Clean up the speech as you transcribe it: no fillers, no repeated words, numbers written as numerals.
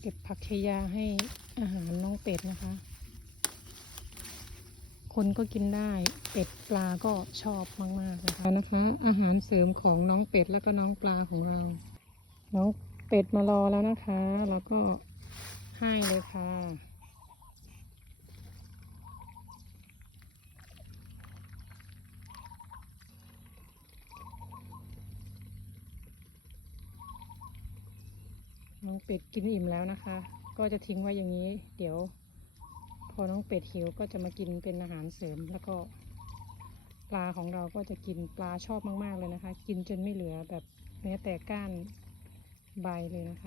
เก็บผักชายาให้อาหารน้องเป็ดนะคะ คนก็กินได้เป็ดปลาก็ชอบมากๆนะคะอาหารเสริมของน้องเป็ดแล้วก็น้องปลาของเราน้องเป็ดมารอแล้วนะคะแล้วก็ให้เลยค่ะน้องเป็ดกินอิ่มแล้วนะคะก็จะทิ้งไว้อย่างนี้เดี๋ยวพอน้องเป็ดหิวก็จะมากินเป็นอาหารเสริมแล้วก็ปลาของเราก็จะกินปลาชอบมากๆเลยนะคะกินจนไม่เหลือแบบแม้แต่ก้านใบเลยนะคะ